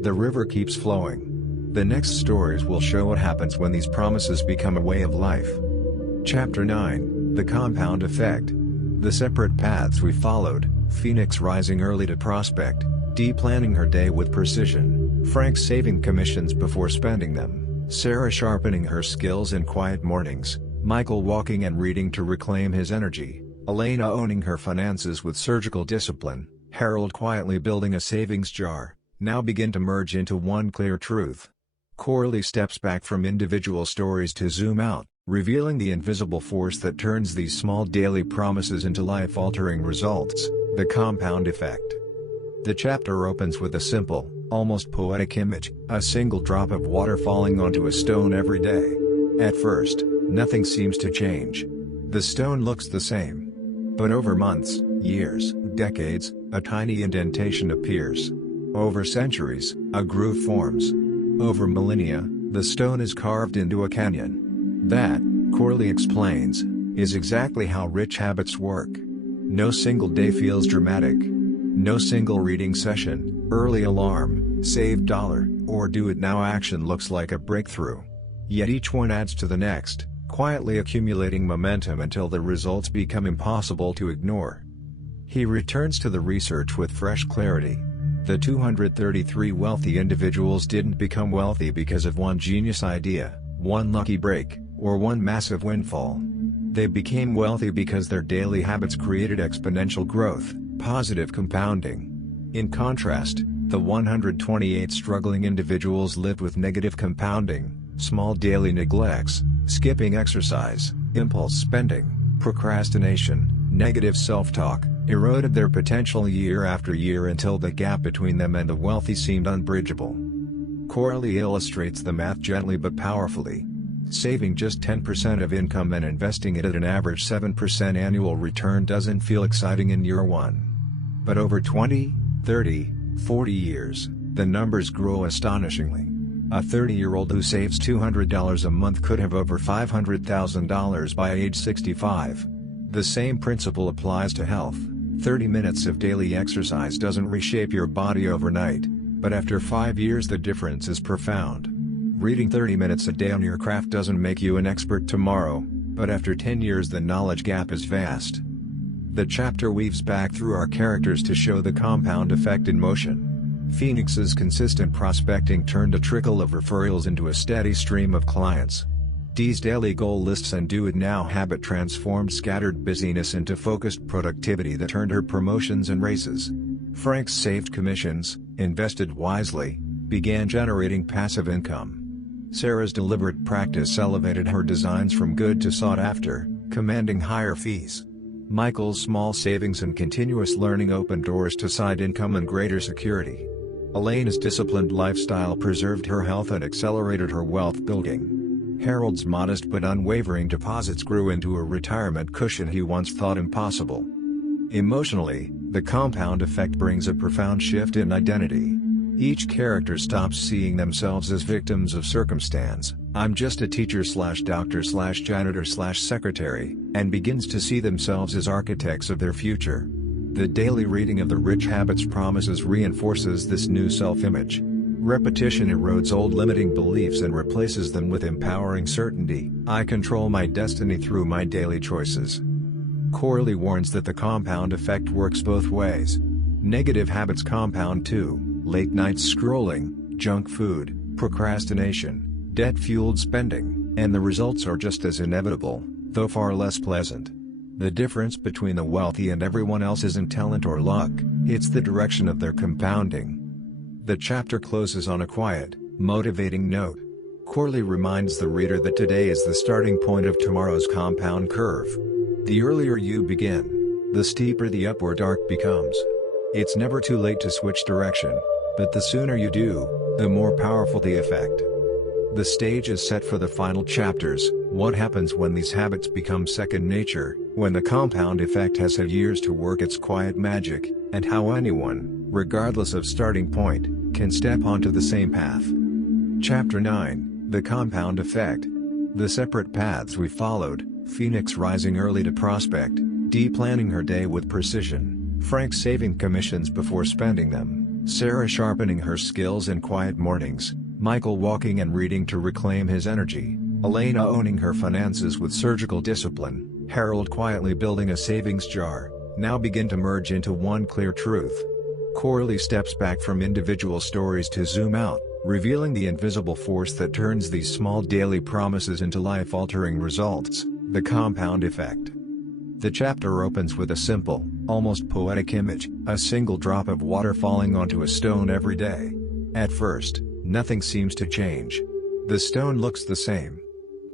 The river keeps flowing. The next stories will show what happens when these promises become a way of life. Chapter 9, The Compound Effect. The separate paths we followed: Phoenix rising early to prospect, Dee planning her day with precision, Frank saving commissions before spending them, Sarah sharpening her skills in quiet mornings, Michael walking and reading to reclaim his energy, Elena owning her finances with surgical discipline, Harold quietly building a savings jar, now begin to merge into one clear truth. Corley steps back from individual stories to zoom out, revealing the invisible force that turns these small daily promises into life-altering results: the compound effect. The chapter opens with a simple, almost poetic image: a single drop of water falling onto a stone every day. At first, nothing seems to change. The stone looks the same. But over months, years, decades, a tiny indentation appears. Over centuries, a groove forms. Over millennia, the stone is carved into a canyon. That, Corley explains, is exactly how rich habits work. No single day feels dramatic. No single reading session, early alarm, save dollar, or do it now action looks like a breakthrough. Yet each one adds to the next, quietly accumulating momentum until the results become impossible to ignore. He returns to the research with fresh clarity. The 233 wealthy individuals didn't become wealthy because of one genius idea, one lucky break, or one massive windfall. They became wealthy because their daily habits created exponential growth, positive compounding. In contrast, the 128 struggling individuals lived with negative compounding, small daily neglects, skipping exercise, impulse spending, procrastination, negative self-talk, eroded their potential year after year until the gap between them and the wealthy seemed unbridgeable. Corley illustrates the math gently but powerfully. Saving just 10% of income and investing it at an average 7% annual return doesn't feel exciting in year one. But over 20, 30, 40 years, the numbers grow astonishingly. A 30-year-old who saves $200 a month could have over $500,000 by age 65. The same principle applies to health. 30 minutes of daily exercise doesn't reshape your body overnight, but after 5 years the difference is profound. Reading 30 minutes a day on your craft doesn't make you an expert tomorrow, but after 10 years the knowledge gap is vast. The chapter weaves back through our characters to show the compound effect in motion. Phoenix's consistent prospecting turned a trickle of referrals into a steady stream of clients. Dee's daily goal lists and do-it-now habit transformed scattered busyness into focused productivity that earned her promotions and raises. Frank's saved commissions, invested wisely, began generating passive income. Sarah's deliberate practice elevated her designs from good to sought after, commanding higher fees. Michael's small savings and continuous learning opened doors to side income and greater security. Elena's disciplined lifestyle preserved her health and accelerated her wealth building. Harold's modest but unwavering deposits grew into a retirement cushion he once thought impossible. Emotionally, the compound effect brings a profound shift in identity. Each character stops seeing themselves as victims of circumstance, "I'm just a teacher/doctor/janitor/secretary," and begins to see themselves as architects of their future. The daily reading of the Rich Habits Promises reinforces this new self-image. Repetition erodes old limiting beliefs and replaces them with empowering certainty. I control my destiny through my daily choices. Corley warns that the compound effect works both ways. Negative habits compound too: late nights scrolling, junk food, procrastination, debt-fueled spending, and the results are just as inevitable, though far less pleasant. The difference between the wealthy and everyone else isn't talent or luck, it's the direction of their compounding. The chapter closes on a quiet, motivating note. Corley reminds the reader that today is the starting point of tomorrow's compound curve. The earlier you begin, the steeper the upward arc becomes. It's never too late to switch direction, but the sooner you do, the more powerful the effect. The stage is set for the final chapters: what happens when these habits become second nature, when the compound effect has had years to work its quiet magic, and how anyone, regardless of starting point, can step onto the same path. Chapter 9, The Compound Effect. The separate paths we followed: Phoenix rising early to prospect, Dee planning her day with precision, Frank saving commissions before spending them, Sarah sharpening her skills in quiet mornings, Michael walking and reading to reclaim his energy, Elena owning her finances with surgical discipline, Harold quietly building a savings jar, now begin to merge into one clear truth. Corley steps back from individual stories to zoom out, revealing the invisible force that turns these small daily promises into life-altering results: the compound effect. The chapter opens with a simple, almost poetic image: a single drop of water falling onto a stone every day. At first, nothing seems to change. The stone looks the same.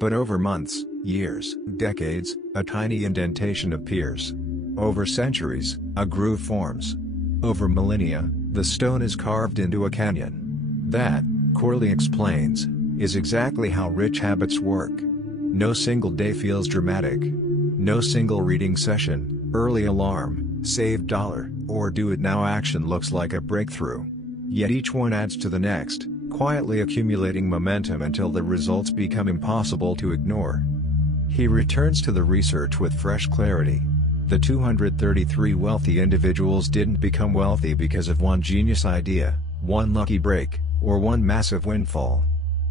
But over months, years, decades, a tiny indentation appears. Over centuries, a groove forms. Over millennia, the stone is carved into a canyon. That, Corley explains, is exactly how rich habits work. No single day feels dramatic. No single reading session, early alarm, save dollar, or do it now action looks like a breakthrough. Yet each one adds to the next, quietly accumulating momentum until the results become impossible to ignore. He returns to the research with fresh clarity. The 233 wealthy individuals didn't become wealthy because of one genius idea, one lucky break, or one massive windfall.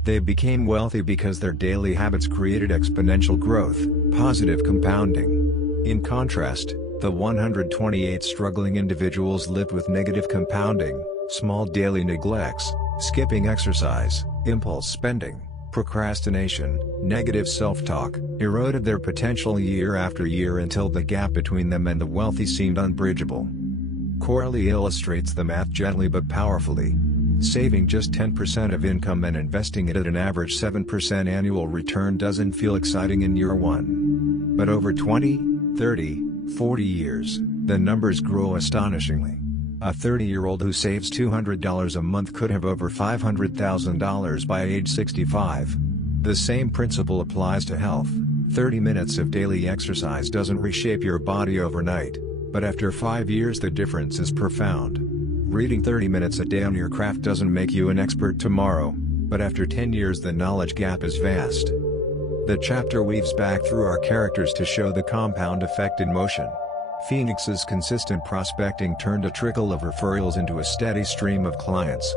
They became wealthy because their daily habits created exponential growth, positive compounding. In contrast, the 128 struggling individuals lived with negative compounding, small daily neglects, skipping exercise, impulse spending, procrastination, negative self-talk, eroded their potential year after year until the gap between them and the wealthy seemed unbridgeable. Corley illustrates the math gently but powerfully. Saving just 10% of income and investing it at an average 7% annual return doesn't feel exciting in year one. But over 20, 30, 40 years, the numbers grow astonishingly. A 30-year-old who saves $200 a month could have over $500,000 by age 65. The same principle applies to health. 30 minutes of daily exercise doesn't reshape your body overnight, but after 5 years the difference is profound. Reading 30 minutes a day on your craft doesn't make you an expert tomorrow, but after 10 years the knowledge gap is vast. The chapter weaves back through our characters to show the compound effect in motion. Phoenix's consistent prospecting turned a trickle of referrals into a steady stream of clients.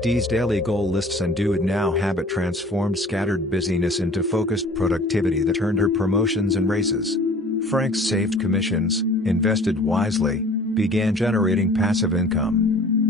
Dee's daily goal lists and do-it-now habit transformed scattered busyness into focused productivity that earned her promotions and raises. Frank's saved commissions, invested wisely, began generating passive income.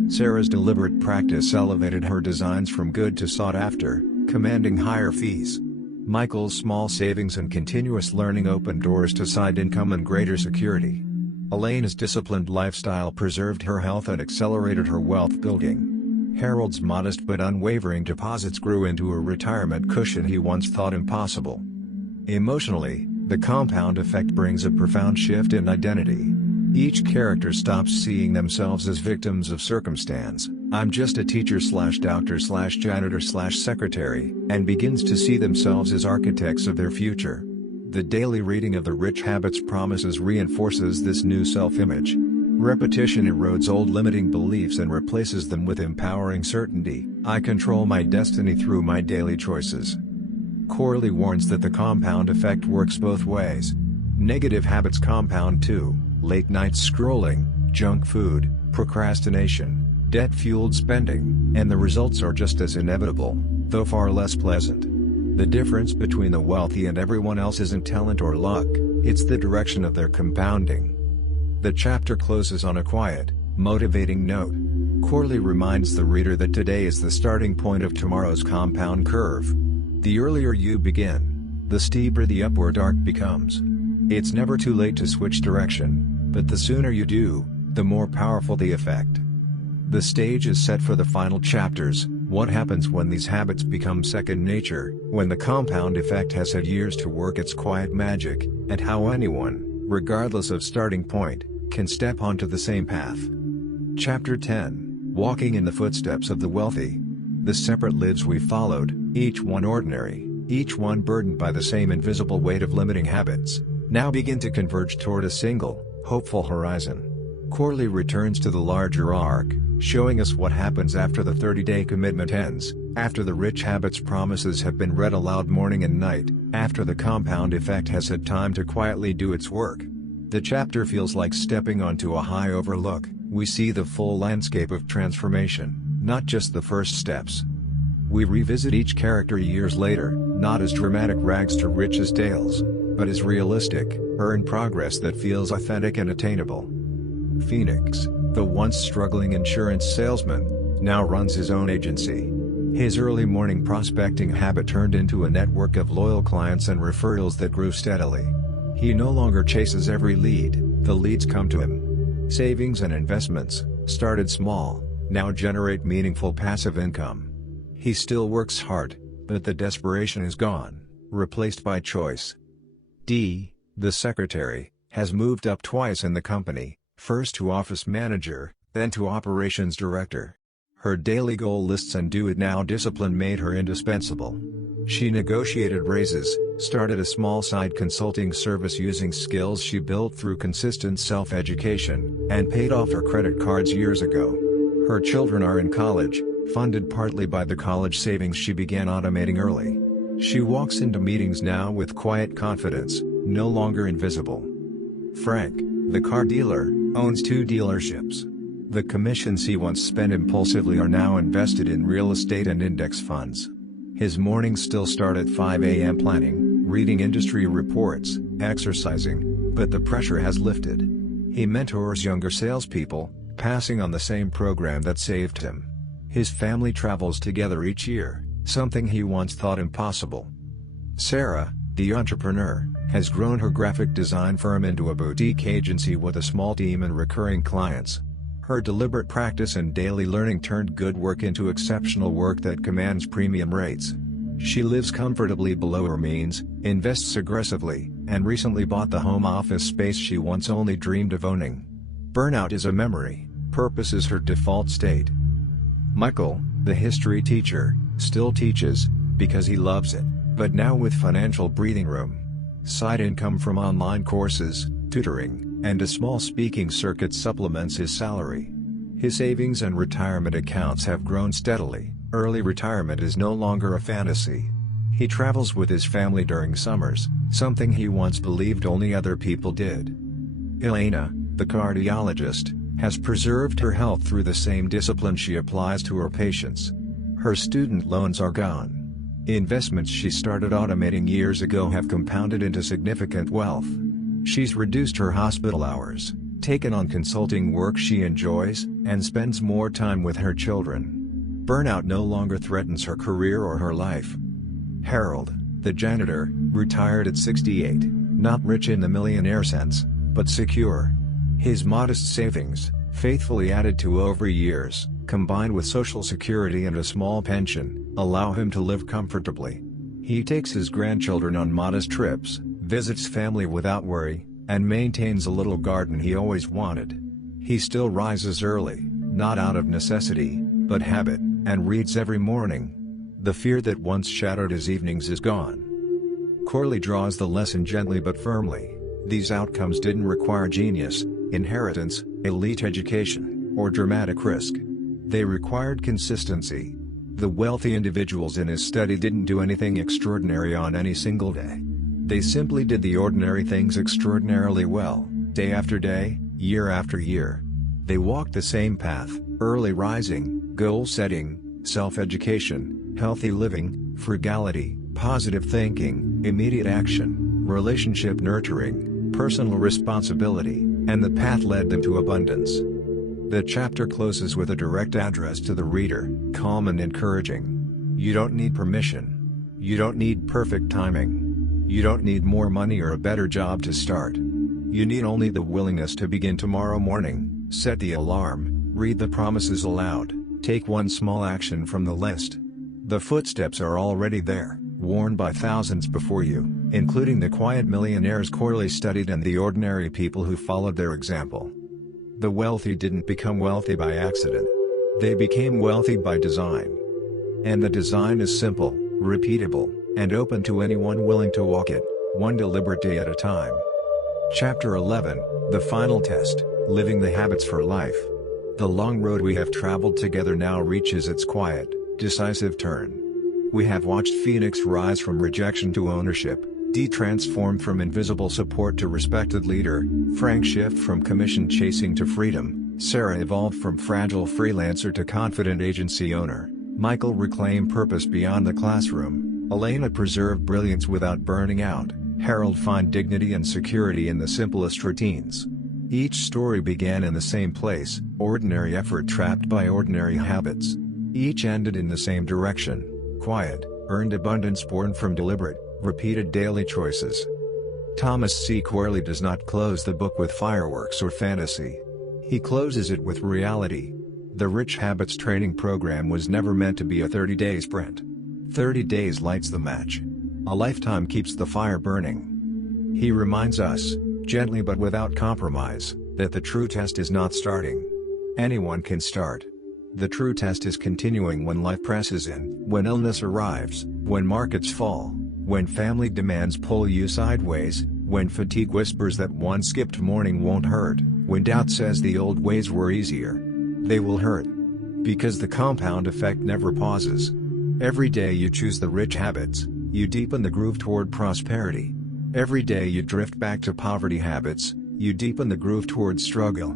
Sarah's deliberate practice elevated her designs from good to sought after, commanding higher fees. Michael's small savings and continuous learning opened doors to side income and greater security. Elena's disciplined lifestyle preserved her health and accelerated her wealth building. Harold's modest but unwavering deposits grew into a retirement cushion he once thought impossible. Emotionally, the compound effect brings a profound shift in identity. Each character stops seeing themselves as victims of circumstance, "I'm just a teacher/doctor/janitor/secretary," and begins to see themselves as architects of their future. The daily reading of the Rich Habits Promises reinforces this new self-image. Repetition erodes old limiting beliefs and replaces them with empowering certainty. I control my destiny through my daily choices. Corley warns that the compound effect works both ways. Negative habits compound too: late night scrolling, junk food, procrastination, debt-fueled spending, and the results are just as inevitable, though far less pleasant. The difference between the wealthy and everyone else isn't talent or luck, it's the direction of their compounding. The chapter closes on a quiet, motivating note. Corley reminds the reader that today is the starting point of tomorrow's compound curve. The earlier you begin, the steeper the upward arc becomes. It's never too late to switch direction, but the sooner you do, the more powerful the effect. The stage is set for the final chapters: what happens when these habits become second nature, when the compound effect has had years to work its quiet magic, and how anyone, regardless of starting point, can step onto the same path. Chapter 10, Walking in the Footsteps of the Wealthy. The separate lives we followed, each one ordinary, each one burdened by the same invisible weight of limiting habits, now begin to converge toward a single, hopeful horizon. Corley returns to the larger arc, showing us what happens after the 30-day commitment ends, After the rich habits promises have been read aloud morning and night, after the compound effect has had time to quietly do its work, the chapter feels like stepping onto a high overlook. We see the full landscape of transformation, not just the first steps. We revisit each character years later, not as dramatic rags to riches tales, but as realistic, earned progress that feels authentic and attainable. Phoenix, the once struggling insurance salesman, now runs his own agency. His early morning prospecting habit turned into a network of loyal clients and referrals that grew steadily. He no longer chases every lead, the leads come to him. Savings and investments, started small, now generate meaningful passive income. He still works hard, but the desperation is gone, replaced by choice. D, the secretary, has moved up twice in the company, first to office manager, then to operations director. Her daily goal lists and do-it-now discipline made her indispensable. She negotiated raises, started a small side consulting service using skills she built through consistent self-education, and paid off her credit cards years ago. Her children are in college, funded partly by the college savings she began automating early. She walks into meetings now with quiet confidence, no longer invisible. Frank, the car dealer, owns 2 dealerships. The commissions he once spent impulsively are now invested in real estate and index funds. His mornings still start at 5 a.m. planning, reading industry reports, exercising, but the pressure has lifted. He mentors younger salespeople, passing on the same program that saved him. His family travels together each year, something he once thought impossible. Sarah, the entrepreneur, has grown her graphic design firm into a boutique agency with a small team and recurring clients. Her deliberate practice and daily learning turned good work into exceptional work that commands premium rates. She lives comfortably below her means, invests aggressively, and recently bought the home office space she once only dreamed of owning. Burnout is a memory, purpose is her default state. Michael, the history teacher, still teaches, because he loves it, but now with financial breathing room. Side income from online courses, tutoring, and a small speaking circuit supplements his salary. His savings and retirement accounts have grown steadily. Early retirement is no longer a fantasy. He travels with his family during summers, something he once believed only other people did. Elena, the cardiologist, has preserved her health through the same discipline she applies to her patients. Her student loans are gone. Investments she started automating years ago have compounded into significant wealth. She's reduced her hospital hours, taken on consulting work she enjoys, and spends more time with her children. Burnout no longer threatens her career or her life. Harold, the janitor, retired at 68, not rich in the millionaire sense, but secure. His modest savings, faithfully added to over years, combined with Social Security and a small pension, allow him to live comfortably. He takes his grandchildren on modest trips, visits family without worry, and maintains a little garden he always wanted. He still rises early, not out of necessity, but habit, and reads every morning. The fear that once shadowed his evenings is gone. Corley draws the lesson gently but firmly. These outcomes didn't require genius, inheritance, elite education, or dramatic risk. They required consistency. The wealthy individuals in his study didn't do anything extraordinary on any single day. They simply did the ordinary things extraordinarily well, day after day, year after year. They walked the same path: early rising, goal setting, self-education, healthy living, frugality, positive thinking, immediate action, relationship nurturing, personal responsibility, and the path led them to abundance. The chapter closes with a direct address to the reader, calm and encouraging. You don't need permission. You don't need perfect timing. You don't need more money or a better job to start. You need only the willingness to begin tomorrow morning. Set the alarm, read the promises aloud, take one small action from the list. The footsteps are already there, worn by thousands before you, including the quiet millionaires Corley studied and the ordinary people who followed their example. The wealthy didn't become wealthy by accident. They became wealthy by design. And the design is simple, repeatable, and open to anyone willing to walk it, one deliberate day at a time. Chapter 11, The Final Test, Living the Habits for Life. The long road we have traveled together now reaches its quiet, Decisive turn. We have watched Phoenix rise from rejection to ownership, Dee transform from invisible support to respected leader, Frank shift from commission chasing to freedom, Sarah evolve from fragile freelancer to confident agency owner, Michael reclaim purpose beyond the classroom, Elena preserve brilliance without burning out, Harold find dignity and security in the simplest routines. Each story began in the same place, ordinary effort trapped by ordinary habits. Each ended in the same direction, quiet, earned abundance born from deliberate, repeated daily choices. Thomas C. Corley does not close the book with fireworks or fantasy. He closes it with reality. The Rich Habits training program was never meant to be a 30-day sprint. 30 days lights the match. A lifetime keeps the fire burning. He reminds us, gently but without compromise, that the true test is not starting. Anyone can start. The true test is continuing when life presses in, when illness arrives, when markets fall, when family demands pull you sideways, when fatigue whispers that one skipped morning won't hurt, when doubt says the old ways were easier. They will hurt. Because the compound effect never pauses. Every day you choose the rich habits, you deepen the groove toward prosperity. Every day you drift back to poverty habits, you deepen the groove toward struggle.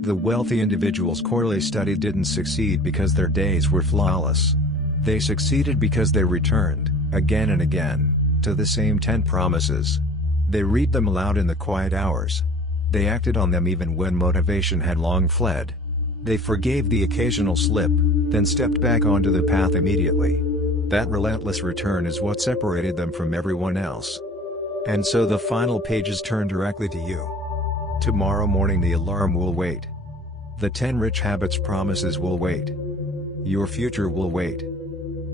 The wealthy individuals Corley studied didn't succeed because their days were flawless. They succeeded because they returned, again and again, to the same 10 promises. They read them aloud in the quiet hours. They acted on them even when motivation had long fled. They forgave the occasional slip, then stepped back onto the path immediately. That relentless return is what separated them from everyone else. And so the final pages turn directly to you. Tomorrow morning the alarm will wait. The 10 rich habits promises will wait. Your future will wait.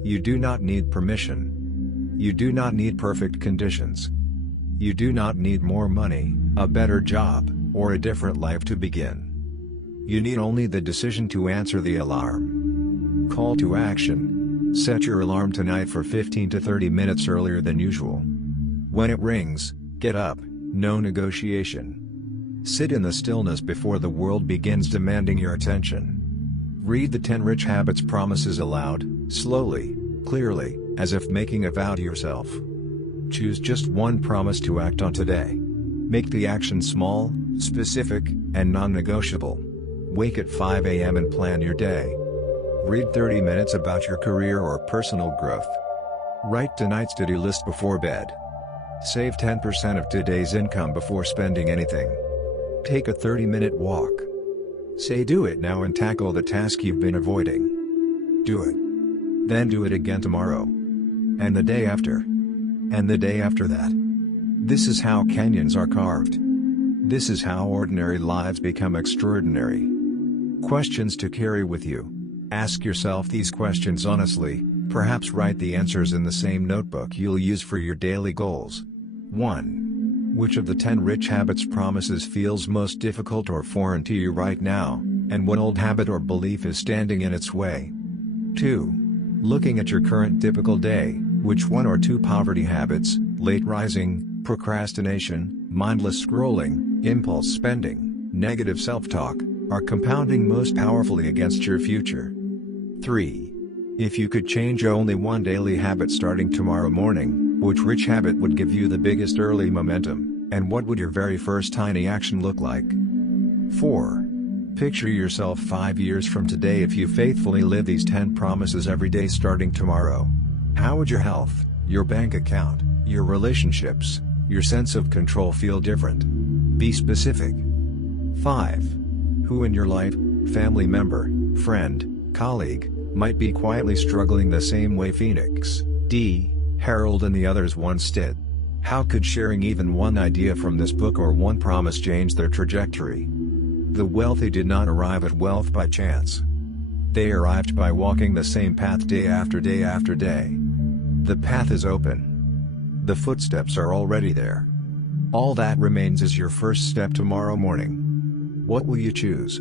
You do not need permission. You do not need perfect conditions. You do not need more money, a better job, or a different life to begin. You need only the decision to answer the alarm. Call to action. Set your alarm tonight for 15 to 30 minutes earlier than usual. When it rings, get up, no negotiation. Sit in the stillness before the world begins demanding your attention. Read the 10 rich habits promises aloud, slowly, clearly, as if making a vow to yourself. Choose just one promise to act on today. Make the action small, specific, and non-negotiable. Wake at 5 a.m. and plan your day. Read 30 minutes about your career or personal growth. Write tonight's to-do list before bed. Save 10% of today's income before spending anything. Take a 30-minute walk. Say do it now and tackle the task you've been avoiding. Do it. Then do it again tomorrow. And the day after. And the day after that. This is how canyons are carved. This is how ordinary lives become extraordinary. Questions to carry with you. Ask yourself these questions honestly, perhaps write the answers in the same notebook you'll use for your daily goals. 1. Which of the 10 rich habits promises feels most difficult or foreign to you right now, and what old habit or belief is standing in its way? 2. Looking at your current typical day, which 1 or 2 poverty habits, late rising, procrastination, mindless scrolling, impulse spending, negative self-talk, are compounding most powerfully against your future? 3. If you could change only one daily habit starting tomorrow morning, which rich habit would give you the biggest early momentum, and what would your very first tiny action look like? 4. Picture yourself 5 years from today if you faithfully live these 10 promises every day starting tomorrow. How would your health, your bank account, your relationships, your sense of control feel different? Be specific. 5. Who in your life, family member, friend, colleague, might be quietly struggling the same way Phoenix, Dee, Harold and the others once did? How could sharing even one idea from this book or one promise change their trajectory? The wealthy did not arrive at wealth by chance. They arrived by walking the same path day after day after day. The path is open. The footsteps are already there. All that remains is your first step tomorrow morning. What will you choose?